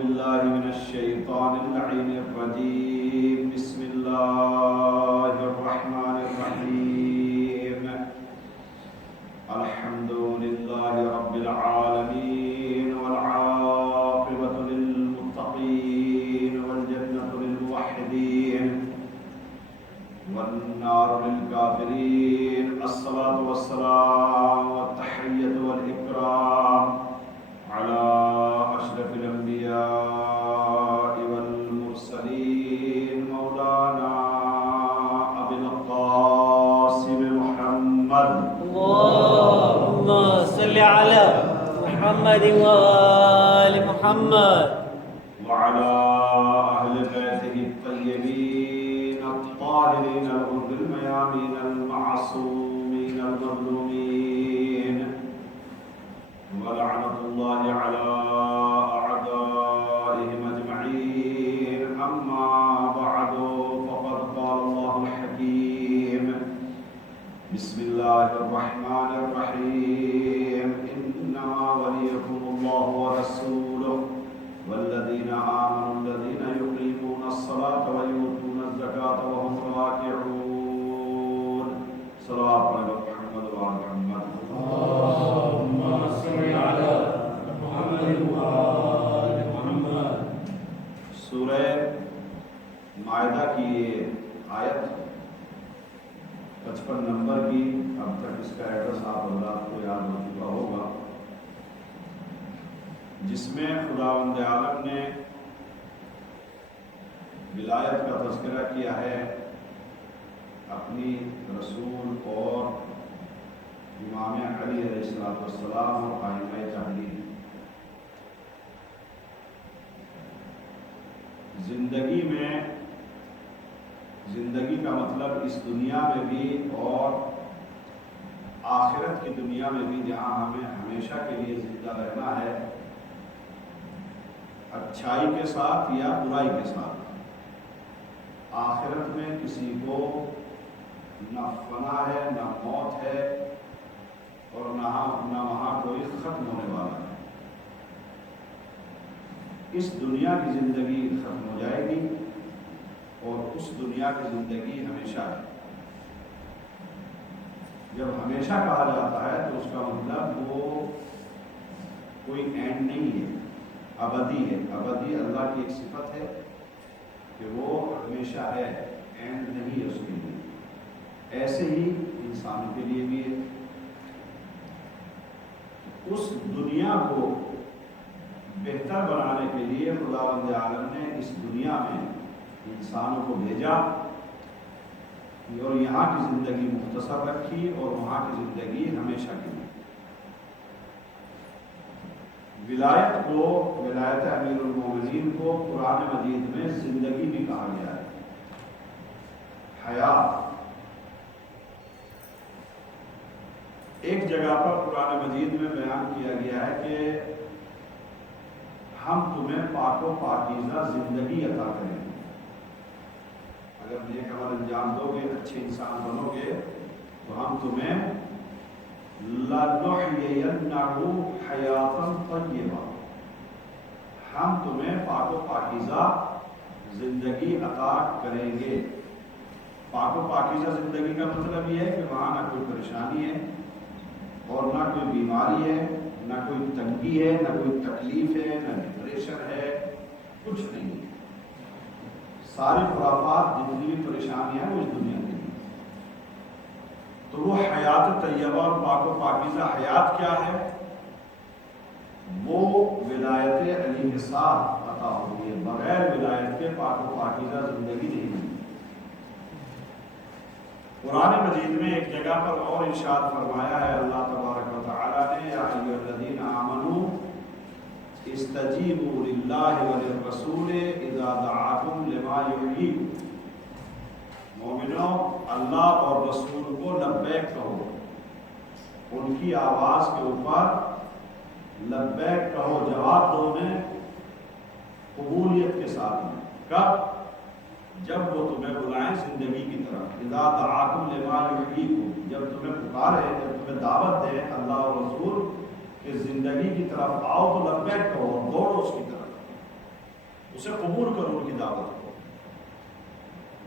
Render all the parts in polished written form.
بالله من الشيطان اللعين الرجيم. بسم الله الرحمن الرحيم. الحمد لله رب العالمين والعاقبة للمتقين والجنة للموحدين والنار للكافرين. الصلاة والسلام والتحية والإكرام على أشرف الأنبياء والمرسلين مولانا أبي القاسم محمد. اللهم صل على محمد وآل محمد وعلى أهل بيته الطيبين الطاهرين الغر الميامين المعصومين المظلومين. ولعنة الله على أعدائهم أجمعين. أما بعد فقد قال الله الحكيم. بسم الله الرحمن الرحيم. إنما وليكم الله ورسوله والذين آمنوا الذين يقيمون الصلاة ويؤتون الزكاة وهم راكعون. صلوات على محمد وعلى محمد. اللهم صل على محمد وآل محمد. سورہ مائدہ کی یہ آیت 55 نمبر کی، اب تک اس کا ایڈریس آپ حضرات کو یاد ہو چکا ہوگا، جس میں خداوند عالم نے ولایت کا تذکرہ کیا ہے اپنی رسول اور امام علی علیہ السلام اور ائمہ تحلیل. زندگی کا مطلب اس دنیا میں بھی اور آخرت کی دنیا میں بھی، جہاں ہمیں ہمیشہ کے لیے زندہ رہنا ہے، اچھائی کے ساتھ یا برائی کے ساتھ. آخرت میں کسی کو نہ فنا ہے، نہ موت ہے، اور نہ وہاں کوئی ختم ہونے والا ہے. اس دنیا کی زندگی ختم ہو جائے گی اور اس دنیا کی زندگی ہمیشہ ہے. جب ہمیشہ کہا جاتا ہے تو اس کا مطلب وہ کوئی اینڈ نہیں ہے، ابدی ہے. ابدی اللہ کی ایک صفت ہے کہ وہ ہمیشہ ہے، اینڈ نہیں ہے اس کے لیے. ایسے ہی انسانوں کے لیے بھی ہے. اس دنیا کو بہتر بنانے کے لیے خداوند عالم نے اس دنیا میں انسانوں کو بھیجا اور یہاں کی زندگی مختصر رکھی اور وہاں کی زندگی ہمیشہ کے لیے. ولایت امیر المومنین کو قرآن مجید میں زندگی بھی کہا گیا ہے، حیات. ایک جگہ پر قرآن مجید میں بیان کیا گیا ہے کہ ہم تمہیں پاک و پاکیزہ زندگی عطا کریں گے. اگر نیک عمل انجام دو گے، اچھے انسان بنو گے، تو ہم تمہیں لَنُحْيِيَنَّهُ حَيَاةً طَيِّبَةً، ہم تمہیں پاک و پاکیزہ زندگی عطا کریں گے. پاک و پاکیزہ زندگی کا مطلب یہ ہے کہ وہاں نہ کوئی پریشانی ہے اور نہ کوئی بیماری ہے، نہ کوئی تنگی ہے، نہ کوئی تکلیف ہے، نہ ڈپریشن ہے، کچھ نہیں ہے. ساری خرافات جتنی بھی پریشانیاں ہیں وہ اس دنیا کی. تو وہ حیات طیبہ اور پاک و پاکیزہ حیات کیا ہے؟ وہ ولایت علی کے ساتھ عطا ہوئی ہے. بغیر ولایت کے پاک و پاکیزہ زندگی نہیں ہوئی. قرآن مجید میں ایک جگہ پر اور ارشاد فرمایا ہے اللہ تبارک و تعالی نے، یا ایھا الذین آمنوا استجیبوا للہ وللرسول اذا دعاکم لما یحییکم. مومنو، اللہ اور رسول کو لبیک کہو. ان کی آواز کے اوپر لبیک کہو، جواب دو میں قبولیت کے ساتھ میں. کب؟ جب وہ تمہیں بلائیں زندگی کی طرف. اذا دعاکم لما یحییکم، جب تمہیں پکارے، جب تمہیں دعوت دے اللہ اور رسول کہ زندگی کی طرف آؤ، تو لبیک کہو اور دوڑو اس کی طرف. اسے قبول کرو ان کی دعوت کو۔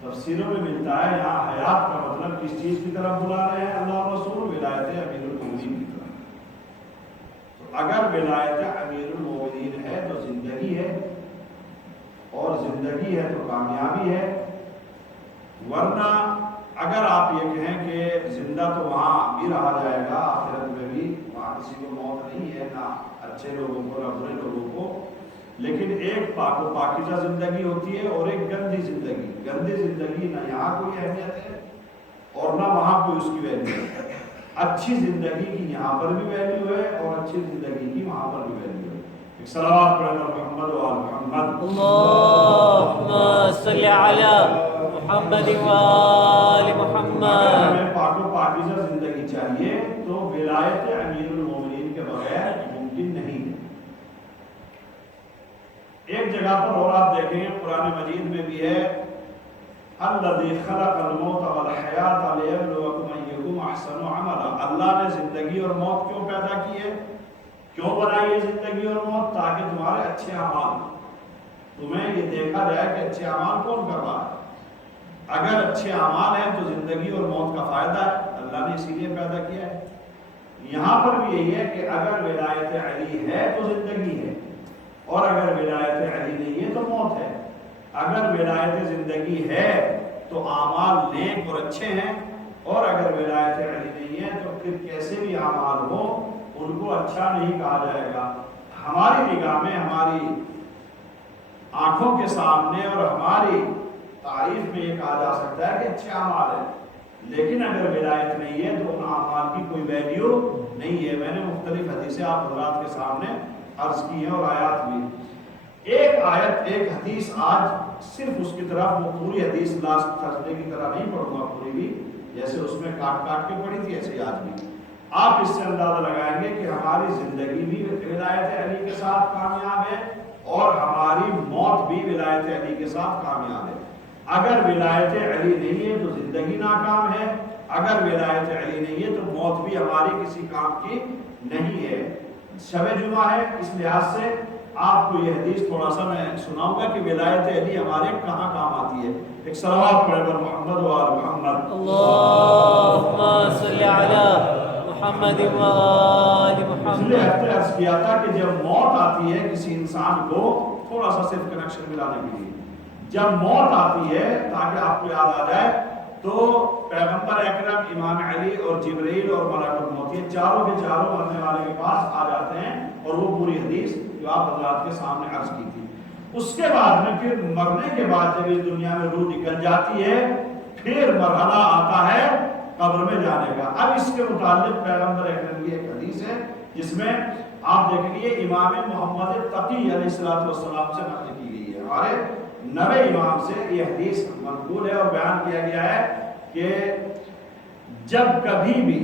تفسیروں میں ملتا ہے یہاں حیات کا مطلب کس چیز کی طرف بلا رہے ہیں اللہ اور رسول؟ ولایت امیر المومنین کی طرف۔ تو اگر ولایت امیر المومنین ہے تو زندگی ہے، اور زندگی ہے تو کامیابی ہے، ورنہ اگر آپ یہ کہیں کہ زندہ تو وہاں بھی رہا جائے گا، آخرت میں بھی وہاں کسی کو موت نہیں ہے، نہ اچھے لوگوں کو نہ برے لوگوں کو، لیکن ایک پاک و پاکیزہ زندگی ہوتی ہے اور ایک گندی زندگی۔ گندی زندگی نہ یہاں کوئی اہمیت ہے اور نہ وہاں کوئی اس کی ویلیو ہے۔ اچھی زندگی کی یہاں پر بھی ویلیو ہے اور اچھی زندگی کی وہاں پر بھی ویلیو ہے۔ ایک صلوات پڑھیں محمد و آل محمد۔ اللهم صل على محمد وآل اگر محمد۔ ہمیں پاک و پاکیزہ زندگی چاہیے تو ولایت امیر المومنین کے بغیر ممکن نہیں ہے۔ ایک جگہ پر اور آپ دیکھیں قرآن مجید میں بھی ہے الذی خلق الموت والحیات لیبلوکم ایکم احسن عملا۔ اللہ نے زندگی اور موت کیوں پیدا کی ہے؟ کیوں بنائی ہے زندگی اور موت؟ تاکہ تمہارے اچھے اعمال، تمہیں یہ دیکھا جائے کہ اچھے اعمال کون کر رہا ہے۔ اگر اچھے اعمال ہیں تو زندگی اور موت کا فائدہ ہے، اللہ نے اسی لیے پیدا کیا ہے۔ یہاں پر بھی یہی ہے کہ اگر ولایت علی ہے تو زندگی ہے، اور اگر ولایت علی نہیں ہے تو موت ہے۔ اگر ولایت زندگی ہے تو اعمال نیک اور اچھے ہیں، اور اگر ولایت علی نہیں ہے تو پھر کیسے بھی اعمال ہو ان کو اچھا نہیں کہا جائے گا۔ ہماری نگاہ میں، ہماری آنکھوں کے سامنے اور ہماری تعریف میں یہ کہا جا سکتا ہے کہ اچھے اعمال ہیں، لیکن اگر ولایت نہیں ہے تو ان اعمال کی کوئی ویلیو نہیں ہے۔ میں نے مختلف حدیثیں آپ حضرات کے سامنے عرض کی ہیں اور آیات بھی۔ ایک آیت، ایک حدیث آج صرف اس کی طرف، وہ پوری حدیث لاسٹ تھرسڈے کی طرح نہیں پڑھوں گا پوری بھی، جیسے اس میں کاٹ کاٹ کے پڑھی تھی ایسے آج بھی۔ آپ اس سے اندازہ لگائیں گے کہ ہماری زندگی بھی ولایت علی کے ساتھ کامیاب ہے اور ہماری موت بھی ولایت علی کے ساتھ کامیاب ہے۔ اگر ولایت علی نہیں ہے تو زندگی ناکام ہے، اگر ولایت علی نہیں ہے تو موت بھی ہماری کسی کام کی نہیں ہے۔ شب جمعہ ہے، اس لحاظ سے آپ کو یہ حدیث تھوڑا سا میں سناؤں گا کہ ولایت علی ہمارے کہاں کام آتی ہے۔ ایک صلوات پڑھیں پر محمد و آل محمد۔ اللهم صل على محمد وآل پچھلے محمد۔ ہفتے عرض کیا تھا کہ جب موت آتی ہے کسی انسان کو، تھوڑا سا صرف کنیکشن ملانے کے لیے، جب موت آتی ہے تاکہ آپ کو یاد آ جائے، تو پیغمبر اکرم، امام علی اور جبرائیل اور ملک الموت، یہ چاروں کے چاروں مرنے والے کے پاس آ جاتے ہیں، اور وہ پوری حدیث جو آپ حضرات کے سامنے عرض کی تھی۔ اس کے بعد میں پھر مرنے کے بعد جب اس دنیا میں روح نکل جاتی ہے، پھر مرحلہ آتا ہے قبر میں جانے کا۔ اب اس کے متعلق پیغمبر اکرم کی ایک حدیث ہے جس میں آپ دیکھیں گے امام محمد تقی علیہ السلام سے نقل کی گئی ہے۔ ہمارے نوے امام سے یہ حدیث منقول ہے اور بیان کیا گیا ہے کہ جب کبھی بھی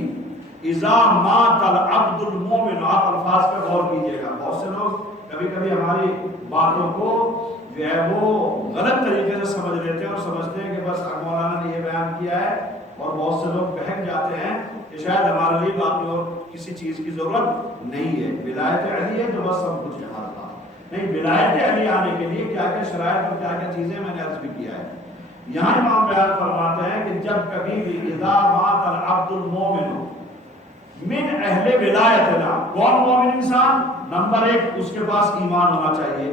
اذا مات العبد المومن، آپ الفاظ پہ غور کیجئے گا، بہت سے لوگ کبھی کبھی ہماری باتوں کو جو ہے وہ غلط طریقے سے سمجھ لیتے ہیں اور سمجھتے ہیں کہ بس مولانا نے یہ بیان کیا ہے، اور بہت سے لوگ بہک جاتے ہیں کہ شاید ہمارے لیے باقی اور کسی چیز کی ضرورت نہیں ہے، ولایت علی ہے تو بس سب کچھ ہے ہمارے پاس۔ نہیں، ولایت علی آنے کے لیے کیا کیا شرائط اور کیا کیا چیزیں میں نے عرض بھی کیا ہے۔ یہاں امام بیان فرماتے ہیں کہ جب کبھی بھی اذا مات العبد المومن من اہل ولایتنا، کون مومن انسان؟ نمبر ایک، اس کے پاس ایمان ہونا چاہیے۔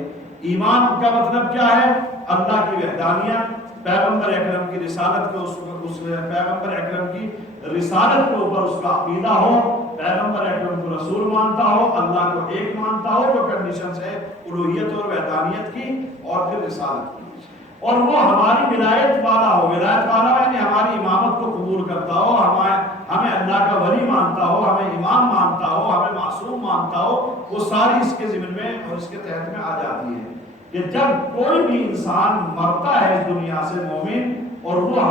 ایمان کا مطلب کیا ہے؟ اللہ کی وحدانیت، پیغمبر اکرم کی رسالت کو، اس پیغمبر اکرم کی رسالت کے اوپر اس کا عقیدہ ہو، پیغمبر اکرم کو رسول مانتا ہو، اللہ کو ایک مانتا ہو، جو کنڈیشنز ہے الوہیت اور وحدانیت کی اور پھر رسالت کی، اور وہ ہماری ولایت والا ہو۔ ولایت والا یعنی ہماری امامت کو قبول کرتا ہو، ہمیں اللہ کا ولی مانتا ہو، ہمیں امام مانتا ہو، ہمیں معصوم مانتا ہو، وہ ساری اس کے ذمن میں اور اس کے تحت میں آ جاتی ہے کہ جب کوئی بھی انسان مرتا ہے اس دنیا سے مومن، اور وہ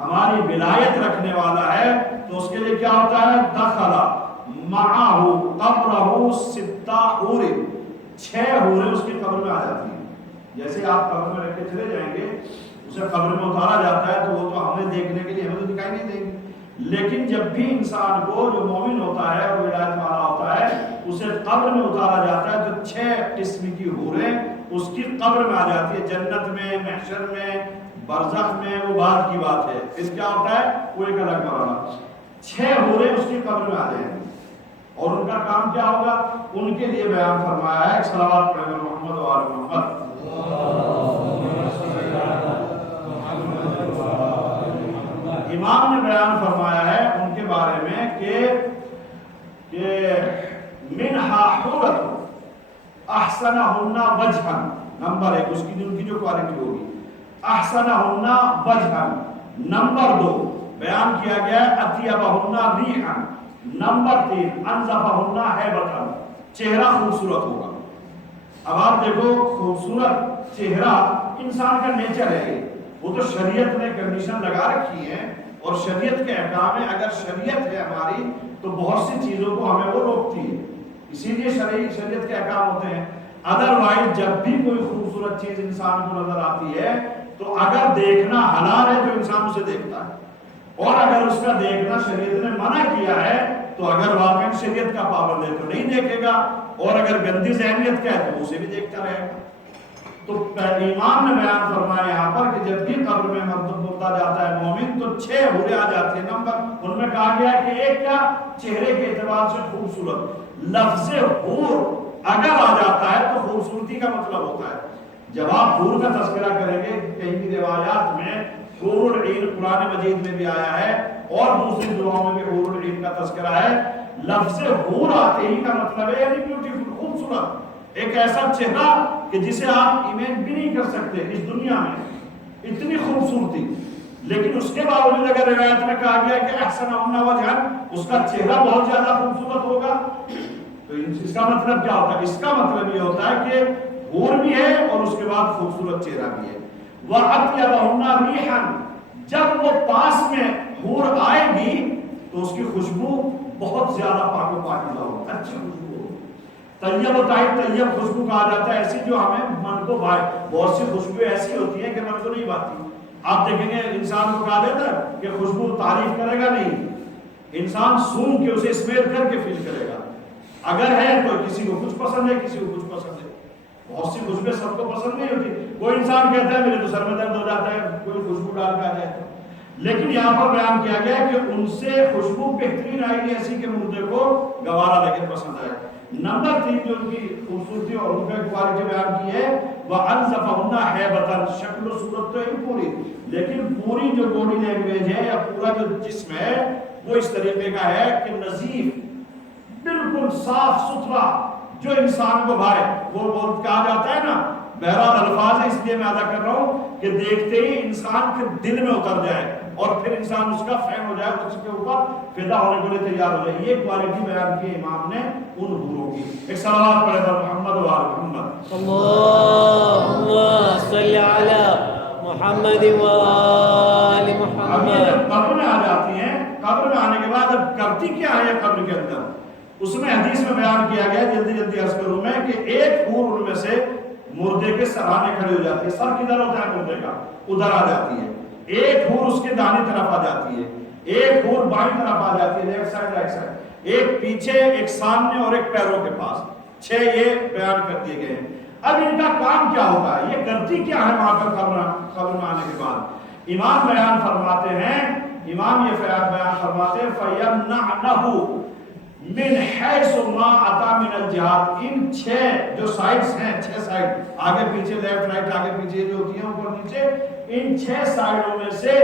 ہماری ولایت رکھنے والا ہے، تو اس کے لیے کیا ہوتا ہے؟ دخل معہ قبرہ ستہ حور، 6 حوریں اس کی قبر میں آ جاتی ہیں۔ جیسے آپ قبر میں رکھ کے چلے جائیں گے، اسے قبر میں اتارا جاتا ہے تو وہ تو ہمیں دیکھنے کے لیے ہمیں تو دکھائی نہیں دیں گے، لیکن جب بھی انسان کو جو مومن ہوتا ہے اور ولایت والا ہوتا ہے اسے قبر میں اتارا جاتا ہے تو 6 قسم کی حوریں اس کی قبر میں آ جاتی ہے، جنت میں، محشر میں، برزخ میں، وہ بعد کی بات ہے۔ اس کیا ہوتا ہے وہ ایک الگ معاملہ۔ 6 حوریں اس کی قبر میں آ جائیں گی اور ان کا کام کیا ہوگا ان کے لیے بیان فرمایا ہے۔ صلوات پڑھیں گے محمد و آل محمد۔ امام نے بیان فرمایا ہے ان کے بارے میں کہ منہا حورت احسنہن وجہا، نمبر 1 اس کی ان کی جو کوالٹی ہوگی، احسنہن وجہا، نمبر 2 بیان کیا گیا ہے اطیبہن ریحا، نمبر 3 انظفہن ہیبتا، چہرہ خوبصورت ہوگا۔ اب آپ دیکھو خوبصورت چہرہ انسان کا نیچر ہے، وہ تو شریعت نے کنڈیشن لگا رکھی ہے اور شریعت کے احکام ہے۔ اگر شریعت ہے ہماری تو بہت سی چیزوں کو ہمیں وہ روکتی ہے، اسی لیے شریعت کے احکام ہوتے ہیں۔ ادروائز جب بھی کوئی خوبصورت چیز انسان کو نظر آتی ہے تو اگر دیکھنا حلال ہے تو انسان اسے دیکھتا ہے، اور اگر اس کا دیکھنا شریعت نے منع کیا ہے تو اگر واقعی شریعت کا پابند ہے تو نہیں دیکھے گا، اور اگر گندی ذہنیت کا ہے تو اسے بھی دیکھتا رہے گا۔ تو امام نے بیان فرمایا یہاں پر کہ جب بھی قبر میں مردہ جاتا ہے مومن تو 6 حوریں آ جاتی ہیں۔ نمبر ان میں کہا گیا کہ ایک کیا چہرے کے اعتبار سے خوبصورت، لفظ حور اگر آ جاتا ہے تو خوبصورتی کا مطلب ہوتا ہے۔ جب آپ حور کا تذکرہ کریں گے کہیں کی روایات میں حور العین قرآن مجید میں بھی آیا ہے اور دوسری دعاؤں میں بھی حور العین کا تذکرہ ہے، لفظ حور آتے ہی کا مطلب ہے یعنی بیوٹیفل، خوبصورت، ایک ایسا چہرہ کہ جسے آپ امیج بھی نہیں کر سکتے اس دنیا میں، اتنی خوبصورتی۔ لیکن اس کے باوجود اگر روایت میں کہا گیا کہ احسنہن وجہا، اس کا چہرہ بہت زیادہ خوبصورت ہوگا، تو اس کا مطلب کیا ہوتا ہے؟ اس کا مطلب یہ ہوتا ہے کہ حور بھی ہے اور اس کے بعد خوبصورت چہرہ بھی ہے۔ وَأَطْيَبَهُنَّ رِيحًا، جب وہ پاس میں حور آئے گی تو اس کی خوشبو بہت زیادہ پاک و پاکیزہ ہوگی، اچھی خوشبو ہوگی۔ طیب و طیب خوشبو کہا جاتا ہے ایسی جو ہمیں من کو بھائے۔ بہت سی خوشبویں ایسی ہوتی ہیں کہ من کو نہیں بھاتی۔ آپ دیکھیں گے انسان کو کہا دیتا ہے کہ خوشبو تعریف کرے گا نہیں، انسان سونگ کے اسے اسمیل کر کے فیل کرے گا۔ اگر ہے تو کسی کو کچھ پسند ہے، کسی کو کچھ پسند ہے۔ بہت سی خوشبویں سب کو پسند نہیں ہوتی۔ کوئی انسان کہتا ہے میرے تو سر میں درد ہو جاتا ہے کوئی خوشبو ڈال کے آ جائے تو، لیکن یہاں پر بیان کیا گیا کہ ان سے خوشبو بہترین آئے گی ایسی کہ مردے کو گوارا لگے، پسند آئے۔ نمبر 3 جو ان کی خوبصورتی اور ان کی کوالٹی بیان کی ہے وَأَنْزَفَهُنَّ هَيْبَةً، شکل و صورت تو ہے پوری، لیکن پوری جو باڈی لینگویج ہے یا پورا جو جسم ہے وہ اس طریقے کا ہے کہ نظیف، بالکل صاف ستھرا، جو انسان کو بھائے۔ وہ بہت کہا جاتا ہے نا، بہرحال الفاظ ہے اس لیے میں ادا کر رہا ہوں کہ دیکھتے ہی انسان کے دل میں اتر جائے اور پھر انسان اس کا فین ہو جائے، اس کے اوپر فدا ہونے کے لیے تیار ہو جائے۔ یہ کوالٹی بیان کی امام نے ان حوروں کی۔ ایک صلوات پڑھے پر محمد و آل محمد۔ اللہم صلی علی محمد و آل اب یہ محمد۔ جب قبر میں آ جاتی ہیں، قبر میں آنے کے بعد اب کرتی کیا ہے قبر کے اندر؟ اس میں حدیث میں بیان کیا گیا، جلدی جلدی عرض کروں میں، کہ ایک حور ان میں سے مردے کے سرانے کھڑے ہو جاتی ہے، سر کدھر ہوتا ہے مردے کا؟ ادھر آ جاتی ہے۔ ایک حور اس کے دائیں طرف آ جاتی ہے، ایک حور بائیں طرف آ جاتی ہے، لیفٹ سائڈ رائٹ سائڈ، ایک پیچھے، ایک سامنے اور ایک پیروں کے پاس۔ 6 یہ بیان کر دیے گئے ہیں۔ اب ان کا کام کیا ہوتا ہے؟ یہ کرتی کیا ہے وہاں پر قبر میں آنے کے بعد؟ امام بیان فرماتے ہیں، امام یہ بیان فرماتے ہیں فَيَمْنَعْنَهُ من حیث ما عطا من الجہاد، ان 6 جو سائڈز ہیں، 6 سائڈ آگے پیچھے، لیفٹ رائٹ، آگے پیچھے جو ہوتی ہیں اوپر نیچے، ان 6 سائڈوں میں سے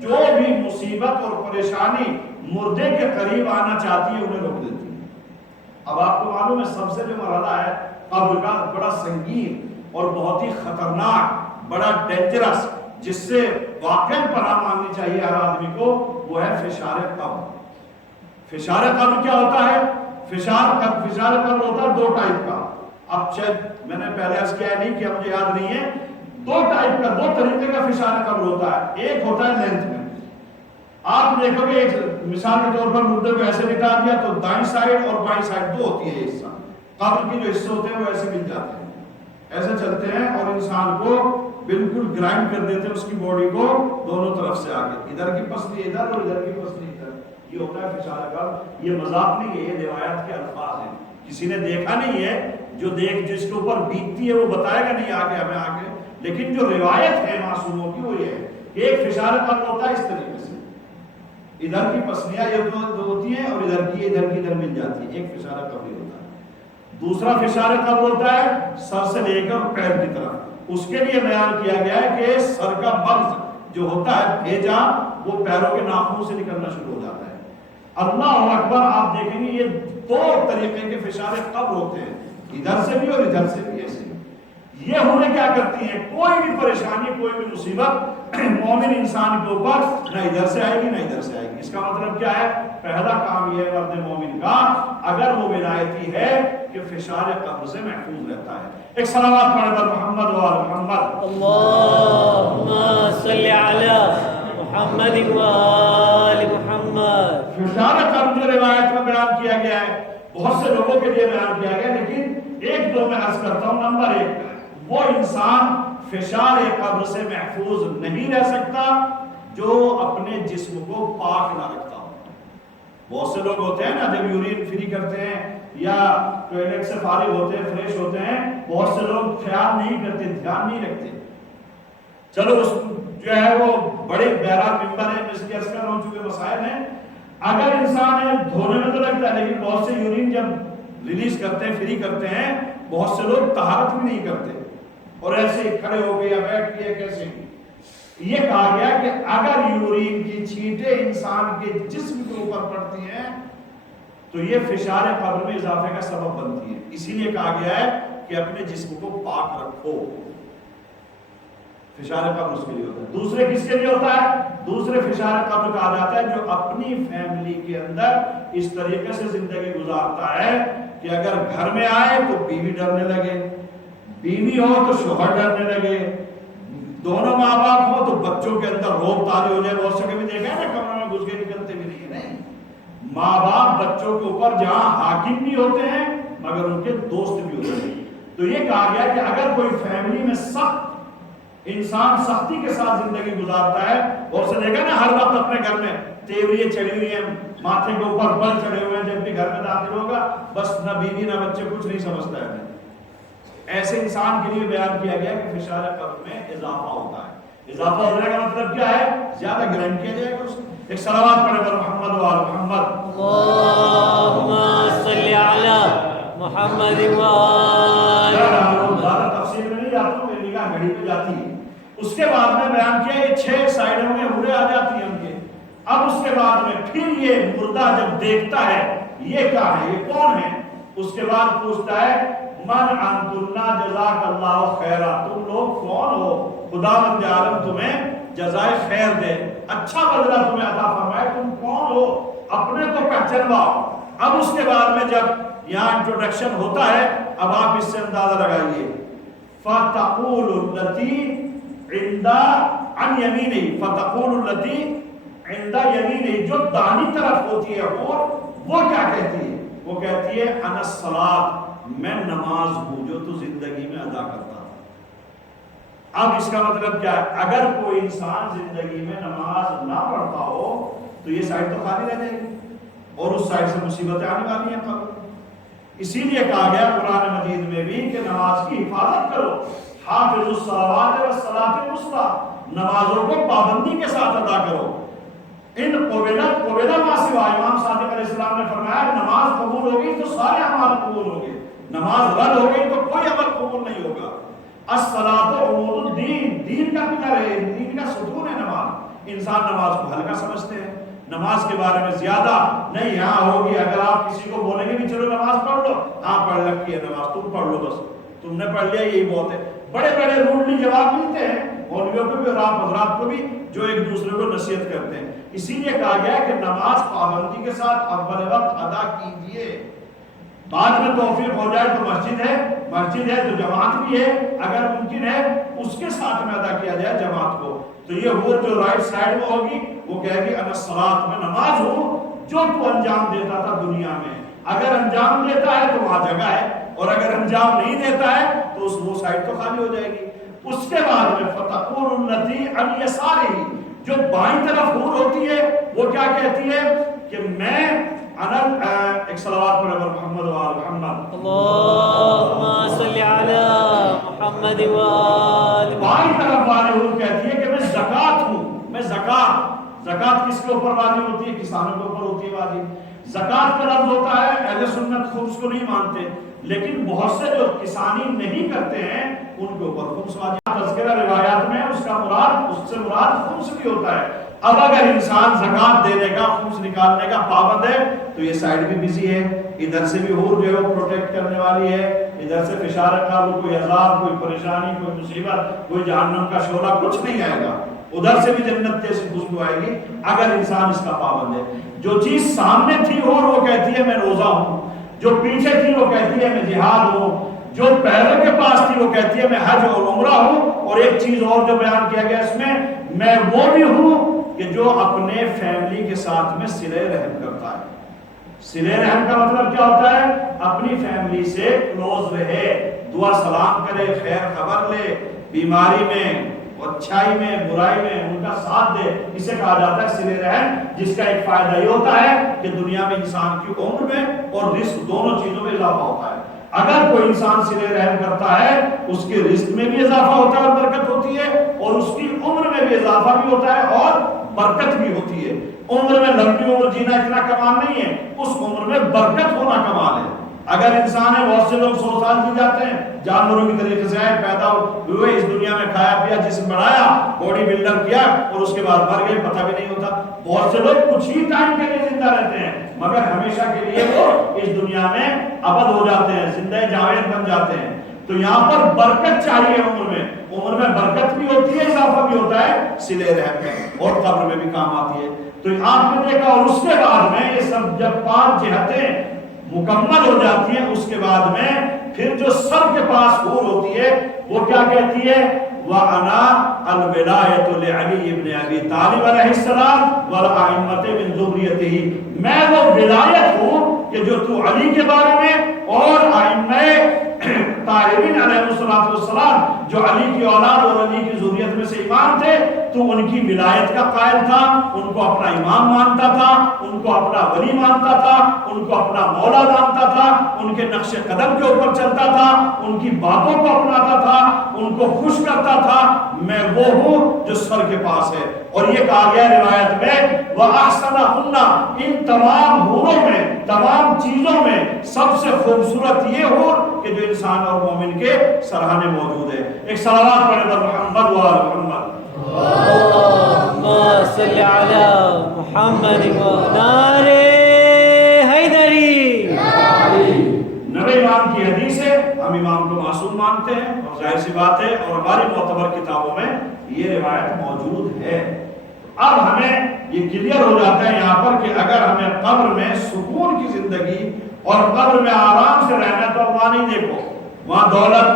جو بھی مصیبت اور پریشانی مردے کے قریب آنا چاہتی ہے انہیں روک دیتی ہے۔ اب آپ کو معلوم ہے سب سے جو مرحلہ ہے قبر کا بڑا سنگین اور بہت ہی خطرناک، بڑا ڈینجرس، جس سے واقعی پناہ مانگنی چاہیے ہر آدمی کو، وہ ہے فشار قبر۔ فشار قبر کیا ہوتا ہے؟ فشار قبر ہوتا ہے 2 ٹائپ کا۔ اب شاید میں نے پہلے عرض کیا نہیں کیا، مجھے یاد نہیں ہے، 2 ٹائپ کا، 2 طریقے کا فشار قبر ہوتا ہے۔ ایک ہوتا ہے لینتھ میں، آپ دیکھو گے ایک مثال کے طور پر مردے کو ایسے لٹا دیا تو دائیں سائڈ اور بائیں سائڈ 2 ہوتی ہے حصہ، قبر کے جو حصے ہوتے ہیں وہ ایسے مل جاتے ہیں، ایسے چلتے ہیں اور انسان کو بالکل گرائنڈ کر دیتے ہیں، اس کی باڈی کو دونوں طرف سے آگے، ادھر کی پسلی ادھر اور ادھر کی پسلی ادھر۔ یہ ہوتا ہے فشار قبر۔ یہ مذاق نہیں ہے، یہ روایات کے الفاظ ہیں، کسی نے دیکھا نہیں ہے جو دیکھ جس کے اوپر بیتتی ہے وہ بتائے گا نہیں آگے ہمیں آگے، لیکن جو روایت ہے معصوموں کی وہ یہ ہے کہ ایک فشار قبر ہوتا ہے اس طریقے سے، ادھر کی پسلیاں یہ دو ہوتی ہیں اور ادھر کی ادھر مل جاتی ہے، ایک فشار قبر ہوتا ہے۔ دوسرا فشار قبر ہوتا ہے سر سے لے کر پیر کی طرف، اس کے لیے بیان کیا گیا ہے کہ سر کا مغز جو ہوتا ہے بھیجا وہ پیروں کے ناخنوں سے نکلنا شروع ہو جاتا ہے۔ اللہ اکبر، آپ دیکھیں گے یہ دو طریقے کے فشار قبر ہوتے ہیں، ادھر سے بھی اور ادھر سے بھی ایسے۔ یہ ہمیں کیا کرتی ہیں، کوئی بھی پریشانی کوئی بھی مصیبت مومن انسان کے اوپر نہ ادھر سے آئے گی نہ ادھر سے آئے گی۔ اس کا مطلب کیا ہے، پہلا کام یہ ہے مرد مومن کا اگر وہ ولایتی ہے کہ فشار قبر سے محفوظ رہتا ہے۔ ایک صلوات پڑھ کر محمد و آل محمد، اللہم صلی علی محمد و آل محمد۔ فشار قبر جو روایت میں بیان کیا گیا ہے بہت سے لوگوں کے لیے بیان کیا گیا، لیکن ایک دو میں عرض کرتا ہوں۔ نمبر ایک، وہ انسان فشار قبر سے محفوظ نہیں رہ سکتا جو اپنے جسم کو پاک نہ رکھتا ہو۔ بہت سے لوگ ہوتے ہیں نا جب یورین فری کرتے ہیں یا ٹوائلٹ سے فارغ ہوتے ہیں فریش ہوتے ہیں، بہت سے لوگ خیال نہیں کرتے، دھیان نہیں رکھتے۔ چلو اس جو ہے وہ بڑے بہرحال ممبر ہے، میں اس کی عرض کر رہا ہوں چونکہ مسائل ہیں۔ اگر انسان ہے دھونے میں تو لگتا ہے، لیکن بہت سے یورین جب ریلیز کرتے ہیں فری کرتے ہیں، بہت سے لوگ طہارت بھی نہیں کرتے اور ایسے کھڑے ہو گئے یا بیٹھ گئے کیسے۔ یہ کہا گیا کہ اگر یورین کی چھینٹیں انسان کے جسم کے اوپر پڑتی ہیں تو یہ فشار قبر میں اضافے کا سبب بنتی ہے، اسی لیے کہا گیا ہے کہ اپنے جسم کو پاک رکھو۔ فشار قبر اس کے لیے ہوتا ہے۔ دوسرے کس کے لیے ہوتا ہے، دوسرے فشار قبر کہا جاتا ہے جو اپنی فیملی کے اندر اس طریقے سے زندگی گزارتا ہے کہ اگر گھر میں آئے تو بیوی ڈرنے لگے، بیوی ہو تو شوہر ڈرنے لگے، دونوں ماں باپ ہو تو بچوں کے اندر روب تاری ہو جائے۔ بہت سے کبھی دیکھا ہے نا کمرے میں گھس کے نکلتے بھی نہیں، ماں باپ بچوں کے اوپر جہاں حاکم بھی ہوتے ہیں مگر ان کے دوست بھی ہوتے ہیں۔ تو یہ کہا گیا کہ اگر کوئی فیملی میں سخت انسان سختی کے ساتھ زندگی گزارتا ہے، اور سے دیکھا نا ہر وقت اپنے گھر میں تیوریاں چڑھی ہوئی ہیں، ماتھے کے اوپر بل چڑھے ہوئے ہیں، جب بھی گھر میں داخل ہوگا بس نہ بیوی نہ بچے کچھ نہیں سمجھتا ہے، ایسے انسان کے لیے بیان کیا گیا کہ فشار قبر میں اضافہ ہوتا ہے۔ اضافہ ہونے کا مطلب کیا ہے، زیادہ گرہن کیا جائے گا اس کو۔ ایک صلوات پڑھے پر محمد و آل محمد، اللہم صلی علی محمد و آل محمد۔ زیادہ تفصیل میں نہیں جاتا ہوں، میری نگاہ گھڑی پہ جاتی ہے۔ اس کے بعد میں بیان کیا یہ 6 سائڈوں میں ہورے آ جاتی ہیں ان کے۔ اب اس کے بعد میں پھر یہ مردہ جب دیکھتا ہے یہ کیا ہے، یہ کون ہے، اس کے بعد پوچھتا ہے من انتنا جزاک اللہ خیرہ، تم لوگ کون ہو، خداوند عالم تمہیں جزائے خیر دے، اچھا بدلہ تمہیں عطا فرمائے، تم کون ہو، اپنے کو پہچانواؤ۔ اب اس کے بعد میں جب یہاں انٹروڈکشن ہوتا ہے، اب آپ اس سے اندازہ لگائیے، فَتَقُولُ الَّتِي عِنْدَ عَنْ يَمِينِهِ، فَتَقُولُ الَّتِي عِنْدَ يَمِينِهِ، جو دانی طرف ہوتی ہے وہ کیا کہتی ہے، وہ کہتی ہے انا الصلاۃ، میں نماز ہوں جو تو زندگی میں ادا کرتا تھا۔ اب اس کا مطلب کیا ہے، اگر کوئی انسان زندگی میں نماز نہ پڑھتا ہو تو یہ سائڈ تو خالی رہ جائے گی اور اس سائڈ سے مصیبتیں آنے والی ہیں قبر۔ اسی لیے کہا گیا قرآن مجید میں بھی کہ نماز کی حفاظت کرو، حافظوا الصلوات والصلاۃ الوسطی، نمازوں کو پابندی کے ساتھ ادا کرو۔ ان قبیلہ ما سوا، امام صادق علیہ السلام نے فرمایا نماز قبول ہوگی تو سارے اعمال قبول ہوں گے، نماز رد ہو گئی تو کوئی عمل قبول نہیں ہوگا۔ الصلاۃ عمود الدین، دین کا پلر ہے، دین کا ستون ہے نماز۔ انسان نماز کو ہلکا سمجھتے ہیں، نماز کے بارے میں زیادہ نہیں، ہاں ہوگی، اگر آپ کسی کو بولیں گے بھی چلو نماز پڑھ لو، ہاں پڑھ رکھی ہے نماز، تم پڑھ لو، بس تم نے پڑھ لیا یہی بہت ہے۔ بڑے بڑے روڈلی جواب ملتے ہیں مولویوں کو بھی اور آپ حضرات کو بھی جو ایک دوسرے کو نصیحت کرتے ہیں۔ اسی لیے کہا گیا کہ نماز پابندی کے ساتھ اول وقت ادا کیجیے، بعد میں توفیق ہو جائے تو مسجد ہے تو جماعت بھی ہے، اگر ممکن ہے اس کے ساتھ میں ادا کیا جائے جماعت کو۔ تو یہ وہ جو رائٹ سائڈ میں ہوگی وہ کہے گی انا الصلاۃ، میں نماز ہوں جو تو انجام دیتا تھا دنیا میں، اگر انجام دیتا ہے تو وہاں جگہ ہے، اور اگر انجام نہیں دیتا ہے تو وہ سائڈ تو خالی ہو جائے گی۔ اس کے بعد میں فَتَقُولُ الَّتِي عَنْ يَسَارِهِ، جو بائیں طرف حور ہوتی ہے وہ کیا کہتی ہے کہ میں ایک صلوات پر محمد و آل محمد. اللہم صلی علی محمد و آل بائیں محمد. طرف والے حور کہتی ہے کہ میں زکات ہوں. میں زکات کس کے اوپر واجب ہوتی ہے؟ کسانوں کے اوپر ہوتی ہے واجب. زکات کا لفظ ہوتا ہے، اہل سنت خمس کو نہیں مانتے، لیکن بہت سے جو کسانی نہیں کرتے ہیں ان کے اوپر خمس واجب. تذکرہ روایات میں اس سے مراد خمس بھی ہوتا ہے. اب اگر انسان زکات دینے کا، خمس نکالنے کا پابند ہے تو یہ سائیڈ بھی بزی ہے، ادھر سے بھی حور جو ہے وہ پروٹیکٹ کرنے والی ہے، ادھر سے فشار کا کوئی عذاب، کوئی پریشانی، کوئی مصیبت، کوئی جہنم کا شعلہ کچھ نہیں آئے گا، ادھر سے بھی جنت جیسی خوشبو آئے گی اگر انسان اس کا پابند ہے. جو چیز سامنے تھی وہ کہتی ہے میں روزہ ہوں، جو پیچھے تھی وہ کہتی ہے میں جہاد ہوں، جو پیروں کے پاس تھی وہ کہتی ہے میں حج اور عمرہ ہوں. اور ایک چیز اور جو بیان کیا گیا اس میں وہ بھی ہوں کہ جو اپنے فیملی کے ساتھ میں صلہ رحم کرتا ہے. صلہ رحم کا مطلب کیا ہوتا ہے؟ اپنی فیملی سے کلوز رہے، دعا سلام کرے، خیر خبر لے، بیماری میں، اچھائی میں، برائی میں ان کا ساتھ دے. اسے کہا جاتا ہے صلہ رحم، جس کا ایک فائدہ یہ ہوتا ہے کہ دنیا میں انسان کی عمر میں اور رزق دونوں چیزوں میں اضافہ ہوتا ہے. اگر کوئی انسان صلہ رحم کرتا ہے اس کے رزق میں بھی اضافہ ہوتا ہے اور برکت ہوتی ہے، اور اس کی عمر میں بھی اضافہ بھی ہوتا ہے اور برکت بھی ہوتی ہے. عمر میں لمبی عمر جینا اتنا کمال نہیں ہے، اس عمر میں برکت ہونا کمال ہے. اگر انسان ہے، بہت سے لوگ 100 سال جی جاتے ہیں، جانوروں کی طریقے سے آئے، پیدا ہوئے، اس دنیا میں کھایا پیا، جسم بڑھایا، باڈی بلڈر کیا اور اس کے بعد مر گئے، پتہ بھی نہیں ہوتا. بہت سے لوگ کچھ ہی ٹائم کے لیے زندہ رہتے ہیں مگر ہمیشہ کے لیے وہ اس دنیا میں ابد ہو جاتے ہیں، زندہ جاوید بن جاتے ہیں. تو یہاں پر برکت چاہیے عمر میں برکت بھی ہوتی ہے، اضافہ بھی ہوتا ہے صلہ رحم میں، اور قبر میں بھی کام آتی ہے. تو آپ نے دیکھا، اور اس کے بعد میں یہ سب جب 5 جہتیں مکمل ہو جاتی ہیں، اس کے بعد میں پھر جو سر کے پاس حور ہوتی ہے وہ کیا کہتی ہے؟ وَأَنَا الْوِلَایَةُ لِعَلِيِّ بْنِ أَبِي طَالِبَ علیہ السلام وَالْأَئِمَّةِ مِنْ ذُرِّيَّتِهِ. میں وہ ولایت ہوں کہ جو تو علی کے بارے میں اور ائمہ طاہرین علیہ السلام جو علی کی اولاد اور علی کی ذریت میں سے امام تھے، تو ان کی ولایت کا قائل تھا، ان کو اپنا امام مانتا تھا، ان کو اپنا ولی مانتا تھا، ان کو اپنا مولا مانتا تھا، ان کے نقش قدم کے اوپر چلتا تھا، ان کی باتوں کو اپناتا تھا، ان کو خوش کرتا تھا. میں وہ ہوں جو سر کے پاس ہے. اور یہ کہا گیا روایت میں وَأَحْسَنَهُنَّ، ان تمام حوروں میں، تمام چیزوں میں سب سے خوبصورت یہ حور کہ جو انسان اور مومن کے سرحانے موجود ہے. ایک صلوات پڑھیں پر محمد و آل محمد. اللہم صلی علی محمد و آل حیدری. نبی امام کی حدیث ہے، ہم امام کو معصوم مانتے ہیں اور ظاہر سی بات ہے، اور ہماری معتبر کتابوں میں یہ روایت موجود ہے. اب ہمیں یہ کلیئر ہو جاتا ہے یہاں پر کہ اگر ہمیں قبر میں سکون کی زندگی اور قبر میں آرام سے رہنا، تو وہاں نہیں دیکھو، وہاں دولت،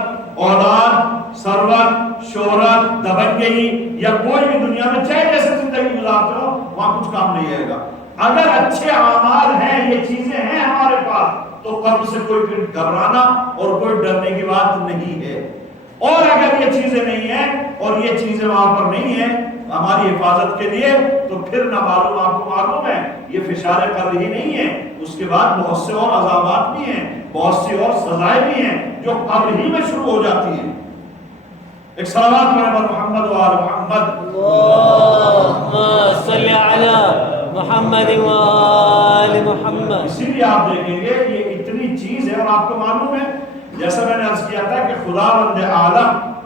اولاد، ثروت، شہرت، دبنگئی یا کوئی بھی دنیا میں چاہے جیسے زندگی گزارتے ہو، وہاں کچھ کام نہیں آئے گا. اگر اچھے اعمال ہیں، یہ چیزیں ہیں ہمارے پاس، تو قبر سے کوئی پھر گھبرانا اور کوئی ڈرنے کی بات نہیں ہے. اور اگر یہ چیزیں نہیں ہیں اور یہ چیزیں وہاں پر نہیں ہیں ہماری حفاظت کے لیے، تو پھر نہ معلوم، آپ کو معلوم ہے یہ فشار قبر ہی نہیں ہے، اس کے بعد بہت سے اور عذابات بھی ہیں، بہت سی اور سزائیں بھی ہیں جو قبر ہی میں شروع ہو جاتی ہیں. ایک صلوات پڑھیں پر محمد و آل محمد. اللہم صلی علی محمد و آل محمد. اسی لیے آپ دیکھیں گے یہ اتنی چیز ہے. اور آپ کو معلوم ہے جیسا میں نے عرض کیا تھا کہ خداوند عالم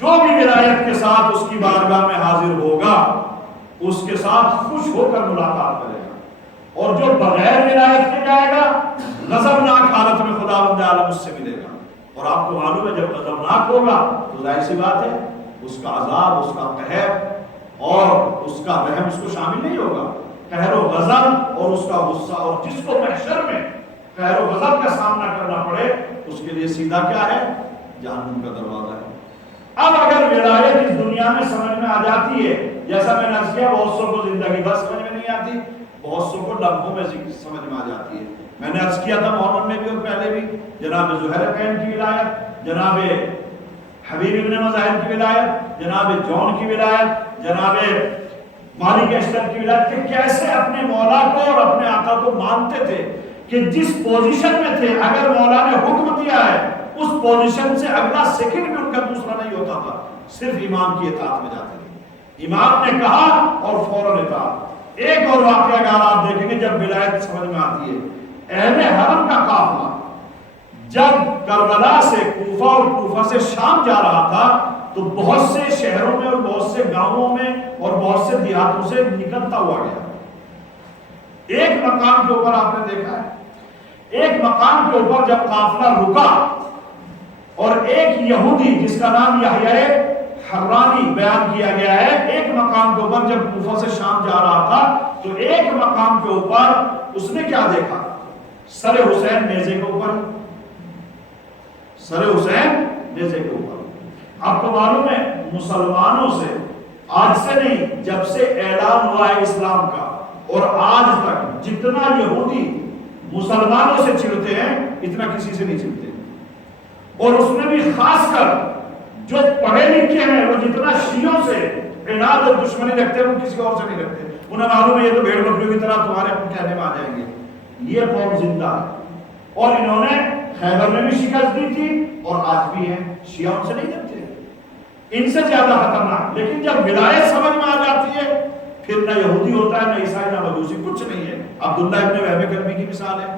جو بھی ولایت کے ساتھ اس کی بارگاہ میں حاضر ہوگا اس کے ساتھ خوش ہو کر ملاقات کرے گا، اور جو بغیر ولایت کے جائے گا غضبناک حالت میں خداوند عالم اس سے ملے گا. اور آپ کو معلوم ہے جب غضبناک ہوگا تو ظاہر سی بات ہے اس کا عذاب، اس کا قہر اور اس کا رحم اس کو شامل نہیں ہوگا. قہر و غضب اور اس کا غصہ، اور جس کو محشر میں قہر و غضب کا سامنا کرنا پڑے اس کے لیے سیدھا کیا ہے؟ جہنم کا دروازہ ہے. اب اگر ولایت اس دنیا میں سمجھ میں آ جاتی ہے، جیسا میں نے عرض کیا بہت سو کو زندگی بھر سمجھ میں نہیں آتی، بہت سو کو لمحوں میں سمجھ میں آ جاتی ہے. میں نے عرض کیا تھا محرم میں بھی اور پہلے بھی، جناب زہیرین کی ولایت، جناب حبیب ابن مظاہر کی ولایت، جناب جون کی ولایت، جناب مالک اشتر کی ولایت کہ کیسے اپنے مولا کو اور اپنے آقا کو مانتے تھے کہ جس پوزیشن میں تھے اگر مولا نے حکم دیا ہے اس پوزیشن سے اگلا سیکنڈ بھی ان کا دوسرا نہیں ہوتا تھا، صرف امام کی اطاعت میں جاتے تھے، امام نے کہا اور فوراً اطاعت۔ ایک اور واقعہ اگر آپ دیکھیں گے جب ولایت سمجھ میں آتی ہے، اہل حرم کا قافلہ جب کربلا سے کوفہ اور کوفہ سے شام جا رہا تھا تو بہت سے شہروں میں اور بہت سے گاؤں میں اور بہت سے دیہاتوں سے نکلتا ہوا گیا۔ ایک مقام کے اوپر آپ نے دیکھا ہے، ایک مقام کے اوپر جب قافلہ رکا اور ایک یہودی جس کا نام یحییٰ حرانی بیان کیا گیا ہے، ایک مقام کے اوپر جب کوفہ سے شام جا رہا تھا تو ایک مقام کے اوپر اس نے کیا دیکھا؟ سر حسین نیزے کے اوپر، سر حسین نیزے کے اوپر۔ آپ کو معلوم ہے مسلمانوں سے آج سے نہیں، جب سے اعلان ہوا ہے اسلام کا اور آج تک جتنا یہودی مسلمانوں سے چڑھتے ہیں اتنا کسی سے نہیں چڑھتے، اور اس میں بھی خاص کر جو پڑھے لکھے ہیں وہ جتنا شیعوں سے عناد اور دشمنی رکھتے ہیں وہ کسی اور سے نہیں رکھتے۔ انہیں معلوم ہے یہ تو بھیڑ بکریوں کی طرح تمہارے اپنے کہنے میں آ جائیں گے۔ یہ قوم زندہ ہے اور انہوں نے خیبر میں بھی شکست دی تھی اور آج بھی ہیں، شیعوں سے نہیں ڈرتے، ان سے زیادہ خطرناک۔ لیکن جب ولایت سمجھ میں آ جاتی ہے پھر نہ یہودی ہوتا ہے، نہ عیسائی، نہ مجوسی، کچھ نہیں ہے۔ عبداللہ ابن وہب کرمی کی مثال ہے۔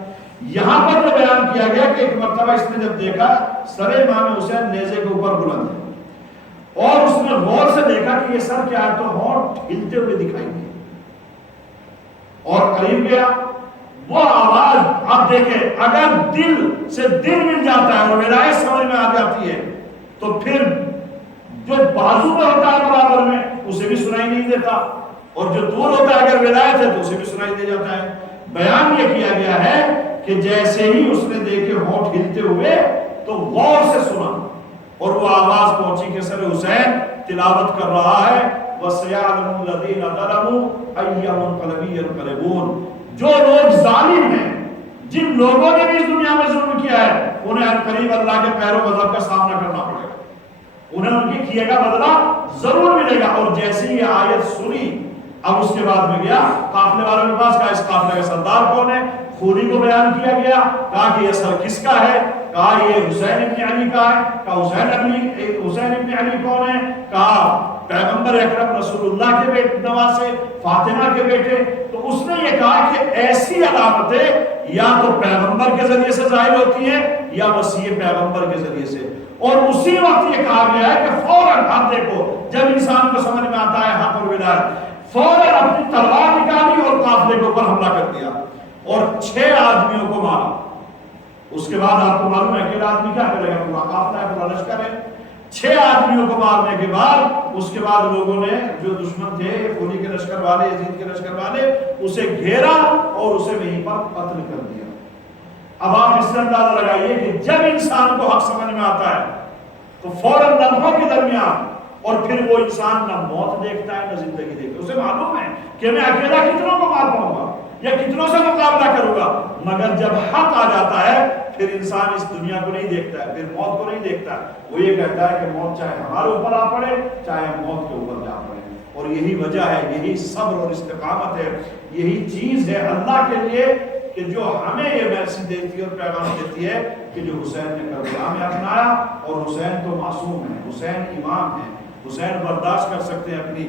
یہاں پر جو بیان کیا گیا کہ ایک مرتبہ اس نے جب دیکھا سر امام حسین نیزے کے اوپر بلند ہے اور اس نے غور سے دیکھا کہ یہ سر کیا ہے تو ہونٹ ہلتے ہوئے دکھائی دیے اور قریب گیا، وہ آواز آپ دیکھیں، اگر دل سے دل مل جاتا ہے اور ولایت سمجھ میں آ جاتی ہے تو پھر جو بازو میں ہوتا ہے برابر میں اسے بھی سنائی نہیں دیتا، اور جو دور ہوتا ہے اگر ولایت ہے تو اسے بھی سنائی دے جاتا ہے۔ بیان یہ کیا گیا ہے کہ جیسے ہی اس نے دیکھے ہونٹ ہلتے ہوئے تو غور سے سنا اور وہ آواز پہنچی کہ سر حسین تلاوت کر رہا ہے وَسَيَعْلَمُ الَّذِينَ ظَلَمُوا أَيَّ مُنقَلَبٍ يَنقَلِبُونَ۔ جو لوگ ظالم ہیں، جن لوگوں نے بھی اس دنیا میں ظلم کیا ہے، انہیں عنقریب اللہ کے قہر و غضب کا سامنا کرنا پڑے گا، انہیں ان کے کیے کا بدلہ ضرور ملے گا۔ اور جیسے یہ آیت سنی اب اس کے بعد میں گیا قافلے والوں کے پاس، کہا اس قافلے کا سردار کون ہے؟ خوری کو بیان کیا گیا، کہا کہ یہ سر کس کا ہے؟ کہا یہ حسین ابن علی کا ہے۔ کہا حسین ابن علی کون ہے؟ کہا پیغمبر اکرم رسول اللہ کے بیٹے نواسے، فاطمہ کے بیٹے۔ تو اس نے یہ کہا کہ ایسی علامتیں یا تو پیغمبر کے ذریعے سے ظاہر ہوتی ہیں یا مسیح پیغمبر کے ذریعے سے، اور اسی وقت یہ کہا گیا ہے کہ فوراً آپ دیکھو جب انسان کو سمجھ میں آتا ہے حق اور ولایت، فوراً اپنی تلوار نکالی اور قافلے کے اوپر حملہ کر دیا اور 6 آدمیوں کو مارا۔ اس کے بعد آپ کو معلوم ہے اکیلا آدمی کیا کرے گا؟ پورا قافلہ ہے، پورا لشکر ہے۔ 6 آدمیوں کو مارنے کے بعد اس کے بعد لوگوں نے جو دشمن تھے خوری کے لشکر والے، یزید کے لشکر والے، اسے گھیرا اور اسے وہیں پر قتل کر دیا۔ اب آپ اس سے اندازہ لگائیے کہ جب انسان کو حق سمجھ میں آتا ہے تو فوراً لمحوں کے درمیان، اور پھر وہ انسان نہ موت دیکھتا ہے نہ زندگی دیکھتا ہے، اسے معلوم ہے کہ میں اکیلا کتنوں کو مار پاؤں گا یا کتنوں سے مقابلہ کروں گا، مگر جب حق آ جاتا ہے پھر انسان اس دنیا کو نہیں دیکھتا ہے، پھر موت کو نہیں دیکھتا ہے، وہ یہ کہتا ہے کہ موت چاہے ہمارے اوپر آ پڑے چاہے ہم موت کے اوپر جا پڑے۔ اور یہی وجہ ہے، یہی صبر اور استقامت ہے، یہی چیز ہے اللہ کے لیے کہ جو ہمیں یہ میسج دیتی ہے اور پیغام دیتی ہے کہ جو حسین نے کربلا میں اپنایا، اور حسین تو معصوم ہے، حسین امام ہے، حسین برداشت کر سکتے ہیں اپنی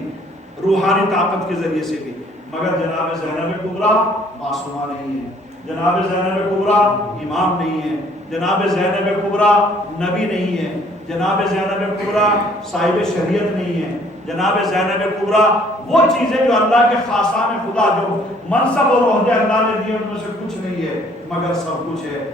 روحانی طاقت کے ذریعے سے بھی، مگر جناب زینب کبریٰ معصومہ نہیں ہے، جناب زینب کبریٰ امام نہیں ہے، جناب زینب کبریٰ نبی نہیں ہے، جناب زینب کبریٰ صاحب شریعت نہیں ہے، جناب زینب کبریٰ وہ چیزیں جو اللہ کے خاصان خدا، جو منصب اور عہدے اللہ نے دیے ان میں سے کچھ نہیں ہے، مگر سب کچھ ہے۔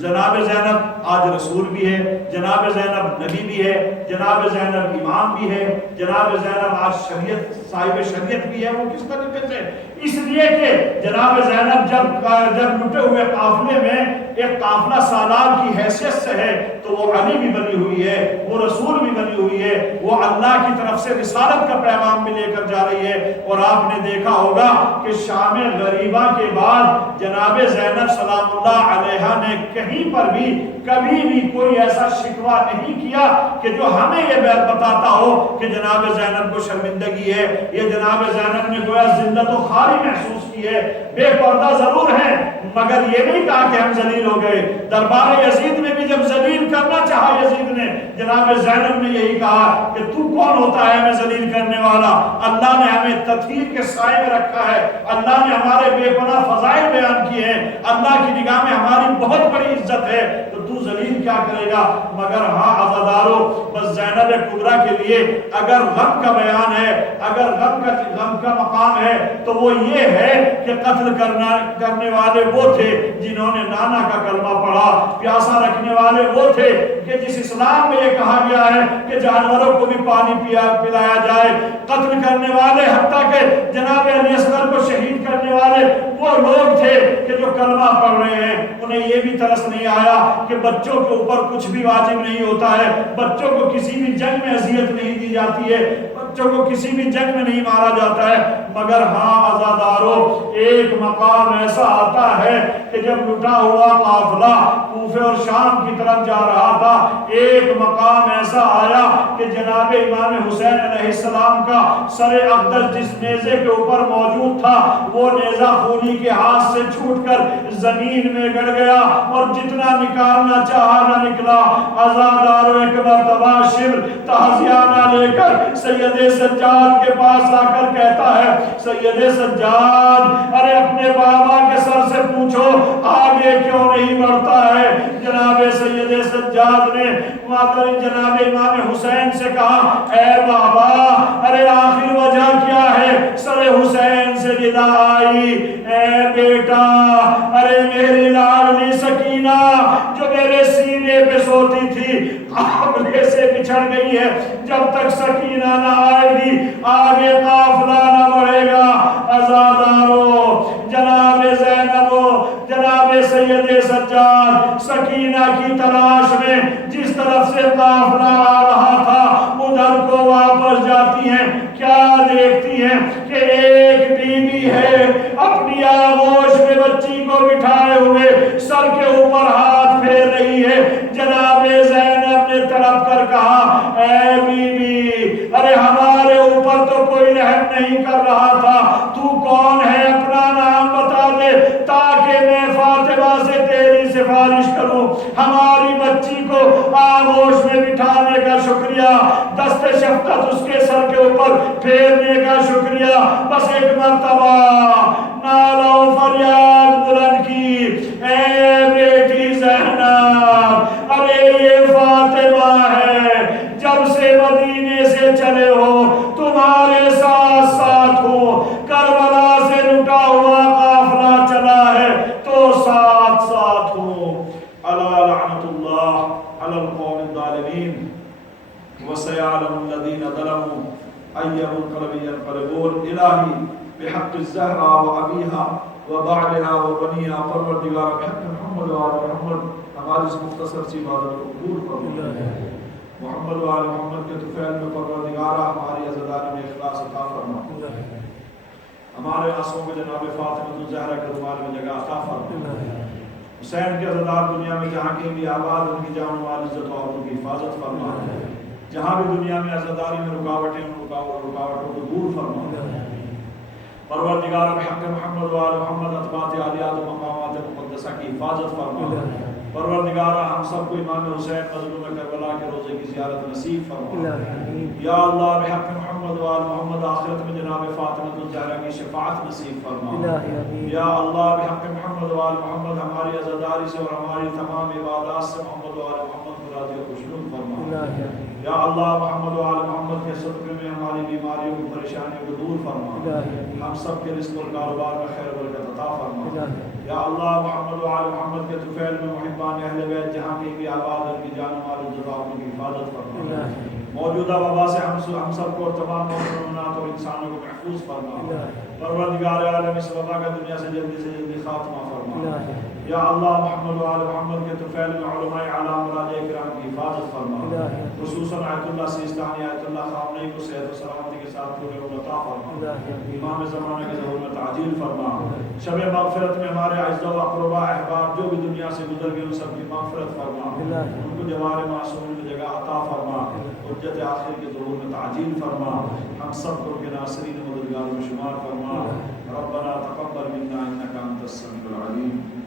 جناب زینب آج رسول بھی ہے، جناب زینب نبی بھی ہے، جناب زینب امام بھی ہے، جناب زینب آج شریعت صاحب شریعت بھی ہے۔ وہ کس طریقے سے؟ اس لیے کہ جناب زینب جب لٹے ہوئے قافلے میں ایک قافلہ سالار کی حیثیت سے ہے تو وہ علی بھی بنی ہوئی ہے، وہ رسول بھی بنی ہوئی ہے، وہ اللہ کی طرف سے رسالت کا پیغام بھی لے کر جا رہی ہے۔ اور آپ نے دیکھا ہوگا کہ شام غریبہ کے بعد جناب زینب سلام اللہ علیہا نے کہیں پر بھی کبھی بھی کوئی ایسا شکوہ نہیں کیا کہ جو ہمیں یہ بتاتا ہو کہ جناب زینب کو شرمندگی ہے، یہ جناب زینب نے گویا ذلت و خواری محسوس کی ہے۔ بے پردہ ضرور ہیں مگر یہ نہیں کہا کہ ہم ذلیل ہو گئے۔ دربار یزید میں بھی جب ذلیل کرنا چاہا یزید نے، جناب زینب نے یہی کہا کہ تو کون ہوتا ہے ہمیں ذلیل کرنے والا؟ اللہ نے ہمیں تطہیر کے سائے میں رکھا ہے، اللہ نے ہمارے بے پناہ فضائل بیان کیے ہیں، اللہ کی نگاہ میں ہماری بہت بڑی عزت ہے، تو ذلیل کیا کرے گا؟ مگر ہاں عزادارو، بس زینب کبریٰ کے لیے اگر غم کا بیان ہے، اگر غم کا مقام ہے تو وہ یہ ہے کہ قتل کرنے والے وہ تھے جنہوں نے نانا کا کلمہ پڑھا، پیاسا رکھنے والے وہ تھے کہ جس اسلام میں یہ کہا گیا ہے کہ جانوروں کو بھی پانی پلایا جائے، قتل کرنے والے حتیٰ کہ جناب علی اصغر کو شہید کرنے والے وہ لوگ تھے کہ جو کلمہ پڑھ رہے ہیں۔ انہیں یہ بھی ترس نہیں آیا کہ بچوں کے اوپر کچھ بھی واجب نہیں ہوتا ہے، بچوں کو کسی بھی جنگ میں اذیت نہیں دی جاتی ہے، بچوں کو کسی بھی جنگ میں نہیں مارا جاتا ہے۔ مگر ہاں عزادارو، ایک مقام ایسا آتا ہے کہ جب لٹا ہوا قافلہ کوفے اور شام کی طرف جا رہا تھا، ایک مقام ایسا آیا کہ جناب امام حسین علیہ السلام کا سر اقدس جس نیزے کے اوپر موجود تھا وہ نیزہ خونی کے ہاتھ سے چھوٹ کر زمین میں گڑ گیا اور جتنا نکالنا چاہا نہ نکلا۔ عزادارو ایک مرتبہ شبر تعزیانہ لے کر سید سجاد کے پاس آ کر کہتا ہے، سید سجاد ارے اپنے بابا کے سر سے پوچھو آگے کیوں نہیں بڑھتا ہے؟ جناب سید سجاد نے ماتر جناب امام حسین سے کہا، اے بابا ارے آخر وجہ کیا ہے؟ سر حسین سے ندا آئی، اے بیٹا ارے میری لاڈلی سکینہ جو میرے سینے پہ سوتی تھی قافلے سے بچھڑ گئی ہے، جب تک سکینہ نہ آئے گی آگے قافلہ نہ بڑھے گا۔ عزادارو، جناب زینب جناب سید سجاد سکینہ کی تلاش میں جس طرف سے قافلہ آ رہا تھا ادھر کو واپس جاتی ہیں، کیا دیکھتی ہیں کہ ایک بیوی ہے اپنی آغوش میں بچی کو بٹھائے ہوئے سر کے اوپر ہاتھ پھیر رہی ہے۔ جناب زینب نے تڑپ کر کہا، اے بیوی ارے ہمارے اوپر تو کوئی رحم نہیں کر رہا تھا، تو کون ہے؟ اپنا نام بتا دے تاکہ میں فاطمہ سے تیری سفارش کروں، ہماری بچی کو آغوش میں بٹھانے کا شکریہ، دست شفقت اس کے سر کے اوپر پھیرنے کا شکریہ۔ بس ایک مرتبہ نالہ و فریاد بلند کی، اے بیٹی زینب ارے یہ فاطمہ ہے، جب سے مدینے سے چلے ہو تمہارے ساتھ ساتھ ہو، کربلا سے لٹا ہوا قافلہ چلا ہے تو ساتھ ساتھ ہو۔ الا لعنت اللہ علی القوم الظالمین وسيعلم الذين ظلموا أي منقلب ينقلبون۔ الہی بحق الزہرا وابیہا وبعلها وبنیہا، پروردگار بحق محمد و آل محمد ہماری اس مختصر سی عبادت کو قبول فرما، محمد و آل محمد کے طفیل میں پروردگارہ ہماری عزاداری میں اخلاص عطا فرما، ہمارے آنسوں میں جناب فاطمہ الزہرا کے رومال میں جگہ عطا فرما، حسین کے عزادار دنیا میں جہاں کہیں بھی آباد ان کی جان و مال عزت و آبرو کی حفاظت فرما، جہاں بھی دنیا میں عزاداری میں رکاوٹیں رکاوٹوں کو دور فرما، پروردگار بحق محمد و آل محمد اتباعت عالیات و مقامات مقدسہ کی حفاظت فرما، پروردگار ہم سب کو امام حسین مظلوم کربلا کے روزے کی زیارت نصیب فرما، یا اللہ بحق محمد و آل محمد آخرت میں جناب فاطمہ الزہرا کی شفاعت نصیب فرما، یا اللہ بحق محمد و آل محمد ہماری عزاداری سے اور ہماری تمام عبادات سے محمد و آل محمد کو راضی و خوشنود فرما، یا اللہ محمد و آل محمد کے صدقے میں ہماری بیماریوں کی پریشانیوں کو دور فرما، ہم سب کے رزق اور کاروبار میں خیر و برکت عطا فرما، یا اللہ محمد و آل محمد کے طفیل میں محبان اہل بیت جہاں کہیں بھی آباد ان کی جان و مال عزت و آبرو کی حفاظت فرما، موجودہ وبا سے ہم سب کو اور تمام مومنات اور انسانوں کو محفوظ فرما، پروردگار عالم اس وبا کا دنیا سے جلدی خاتمہ فرما، یا اللہ محمد و آل محمد کے طفیل میں علماء اعلام مراجع کرام کی حفاظت فرما، خصوصاً آیت اللہ سیستانی آیت اللہ خامنئی کو صحت و سلامتی کے ساتھ پورے عطا فرما، امام زمانہ کے ظہور میں تعجیل فرما، شب مغفرت میں ہمارے اعزاء و اقرباء احباب جو بھی دنیا سے گزر گئے ان سب کی مغفرت فرما، ان کو جوار معصوم کی جگہ عطا فرما، حجت آخر کے ظہور میں تعجیل فرما، ہم سب کو کے ناصرین و مددگاروں میں شمار فرما۔ ربنا تقبل منا انک انت السمیع العلیم۔